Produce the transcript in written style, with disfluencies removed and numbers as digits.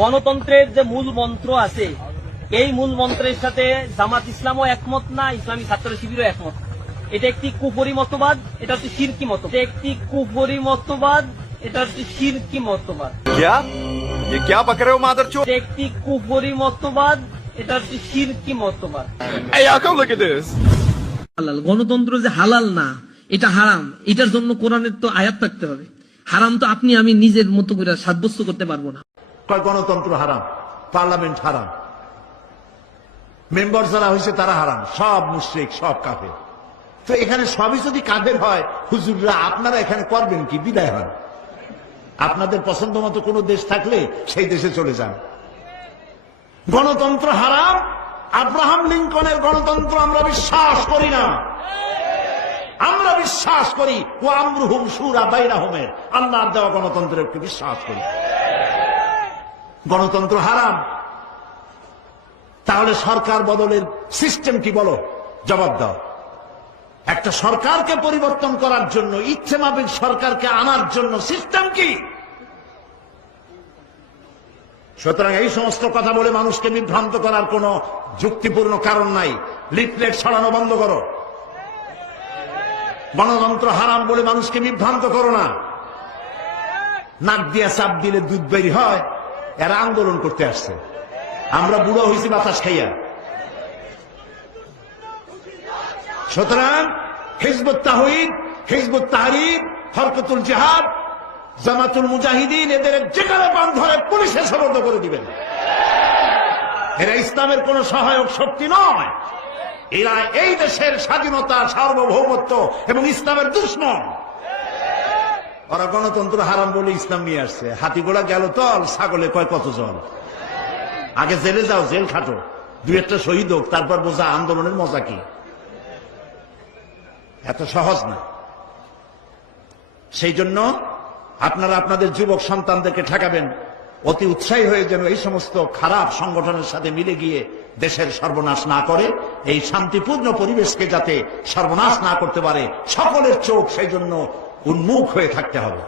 গণতন্ত্রের যে মূল মন্ত্র আছে, এই মূল মন্ত্রের সাথে জামাত ইসলামও একমত না, ইসলামী ছাত্র শিবিরও একমত। এটা একটি কুফরি মতবাদ, এটা হচ্ছে শিরকি মতবাদ। এটা একটি কুফরি মতবাদ, এটা হচ্ছে শিরকি মতবাদ। क्या बक रहे हो मादरचोद? এটা একটি কুফরি মতবাদ, এটা হচ্ছে শিরকি মতবাদ। Hey, y'all come look at this. হালাল গণতন্ত্র যে হালাল না, এটা হারাম, এটার জন্য কোরআনের তো আয়াত থাকতে হবে। হারাম তো আপনি আমি নিজের মতো করে সাব্যস্ত করতে পারবো না। গণতন্ত্র হারাম, পার্লামেন্ট হারাম, মেম্বার যারা হয়েছে তারা হারাম, সব মুশরিক, সব কাফের। তো এখানে সবই যদি কাফের হয়, হুজুররা আপনারা এখানে করবেন কি? বিদায় হন। আপনাদের পছন্দ মতো কোন দেশ থাকলে সেই দেশে চলে যান। গণতন্ত্র হারাম। আব্রাহাম লিঙ্কনের গণতন্ত্র আমরা বিশ্বাস করি না। আমরা বিশ্বাস করি ও আমরুহুম শুরা বাইনাহুমের, আল্লাহর দেওয়া গণতন্ত্রের বিশ্বাস করি। গণতন্ত্র হারাম। তাহলে সরকার বদলের সিস্টেম কি বলো? জবাব দাও। একটা সরকারকে পরিবর্তন করার জন্য, ইচ্ছেমাফিক সরকারকে আনার জন্য সিস্টেম কি? সুতরাং এই সমস্ত কথা বলে মানুষকে বিভ্রান্ত করার কোন যুক্তিপূর্ণ কারণ নাই। লিফলেট ছড়ানো বন্ধ করো। গণতন্ত্র হারাম বলে মানুষকে বিভ্রান্ত করো না। নাক দিয়া চাপ দিলে দুধ বেরি হয়, এরা আন্দোলন করতে আসছে। আমরা বুড়ো হয়েছি বাতাস খাইয়া। সুতরাং হিজবুত তাওহীদ, হিজবুত তাহরীর, হরকতুল জিহাদ, জামাতুল মুজাহিদিন, এদের যেখানে পান ধরে পুলিশে সোপর্দ করে দিবেন। এরা ইসলামের কোন সহায়ক শক্তি নয়। এরা এই দেশের স্বাধীনতা, সার্বভৌমত্ব এবং ইসলামের দুশমন। ওরা গণতন্ত্র হারাম বলে ইসলাম নিয়ে আসছে। হাতি ঘোড়া গেল তল, ছাগলে কয় কত জল। আগে জেলে যাও, জেল খাটো, দুই একটা শহীদ হোক, তারপর বোঝা আন্দোলনের মজা কি। এত সহজ না। সেই জন্য আপনারা আপনাদের যুবক সন্তানদেরকে ঠেকাবেন, অতি উৎসাহী হয়ে যেন এই সমস্ত খারাপ সংগঠনের সাথে মিলে গিয়ে দেশের সর্বনাশ না করে, এই শান্তিপূর্ণ পরিবেশকে যাতে সর্বনাশ না করতে পারে, সকলের চোখ সেই জন্য উন্মুখ হয়ে থাকতে হবে।